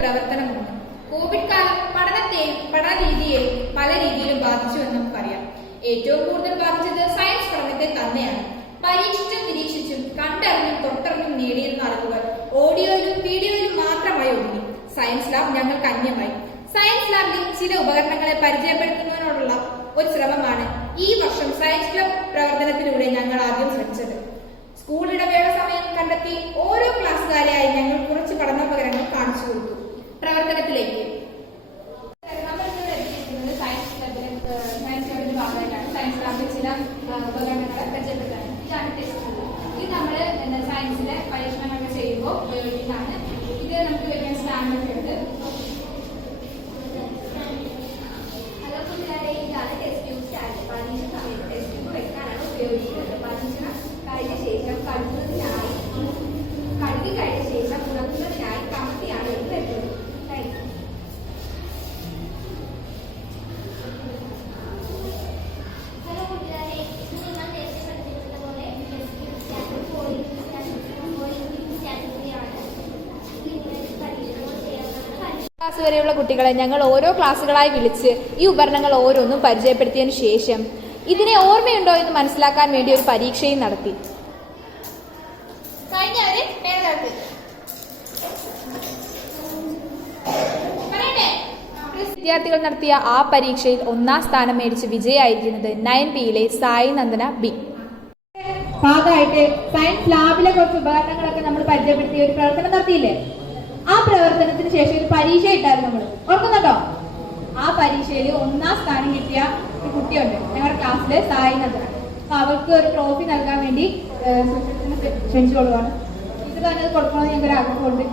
പ്രവർത്തനമുണ്ട്. Covid കാലം പഠനത്തെയും പഠന രീതിയെയും പല രീതിയിലും ബാധിച്ചുവെന്ന് നമുക്കറിയാം. ഏറ്റവും കൂടുതൽ ബാധിച്ചത് സയൻസ് പഠനത്തെ തന്നെയാണ്. പരീക്ഷിച്ചും നിരീക്ഷിച്ചും കണ്ടറിഞ്ഞും തൊട്ടറിഞ്ഞും നേടിയിരുന്ന അറിവുകൾ ഓഡിയോയിലും വീഡിയോയിലും മാത്രമായി ഒതുങ്ങി. സയൻസ് ലാബ് ഞങ്ങൾക്ക് അന്യമായി. സയൻസ് ലാബിൽ ചില ഉപകരണങ്ങളെ പരിചയപ്പെടുത്തുന്നതിനോടുള്ള ഒരു ശ്രമമാണ് ഈ വർഷം സയൻസ് ക്ലബ് ഉപകരണങ്ങളെ പരിചയപ്പെടുത്താൻ ഇതാണ് ടെസ്റ്റ് ഇത് നമ്മൾ എന്താ സയൻസിലെ പരീക്ഷണങ്ങളൊക്കെ ചെയ്യുമ്പോൾ ഉപയോഗിക്കുന്നതാണ്. ഇത് നമുക്ക് വെക്കാൻ സ്റ്റാൻഡൊക്കെ ഉണ്ട്. ഹലോ കൂട്ടുകാരെ ഇതാണ് ടെസ്റ്റ് ട്യൂബ് സ്റ്റാൻഡ് സമയത്ത് ടെസ്റ്റ് ട്യൂബ് വെക്കാനാണ് ഉപയോഗിക്കുന്നത്. പരീക്ഷണം കഴിഞ്ഞ ശേഷം കഴുകുന്നതിനായി ക്ലാസ് വരെയുള്ള കുട്ടികളെ ഞങ്ങൾ ഓരോ ക്ലാസ്സുകളായി വിളിച്ച് ഈ ഉപകരണങ്ങൾ ഓരോന്നും പരിചയപ്പെടുത്തിയതിനു ശേഷം ഇതിനെ ഓർമ്മയുണ്ടോ എന്ന് മനസ്സിലാക്കാൻ വേണ്ടി ഒരു പരീക്ഷയും നടത്തി. വിദ്യാർത്ഥികൾ നടത്തിയ ആ പരീക്ഷയിൽ ഒന്നാം സ്ഥാനം മേടിച്ച് വിജയായിരിക്കുന്നത് നയൻ ബിയിലെ സായി നന്ദന ബി. ഭാഗമായിട്ട് സയൻസ് ലാബിലെ കുറച്ച് ഉപകരണങ്ങളൊക്കെ നമ്മൾ പരിചയപ്പെടുത്തിയ ഒരു പ്രവർത്തനം നടത്തിയില്ലേ? ആ പ്രവർത്തനത്തിന് ശേഷം ഒരു പരീക്ഷ ഇട്ടായിരുന്നു നമ്മൾ ഓർക്കുന്നുണ്ടോ? ആ പരീക്ഷയിൽ ഒന്നാം സ്ഥാനം കിട്ടിയ ഒരു കുട്ടിയുണ്ട്. ഞങ്ങളുടെ ക്ലാസ്സിലെ സായി നഗർ അപ്പൊ അവർക്ക് ഒരു ട്രോഫി നൽകാൻ വേണ്ടി ക്ഷണിച്ചു കൊള്ളുവാണ് ഇത് പറഞ്ഞത് കൊടുക്കണമെന്ന് ഞങ്ങൾക്ക് ഒരു ആഗ്രഹമുണ്ട്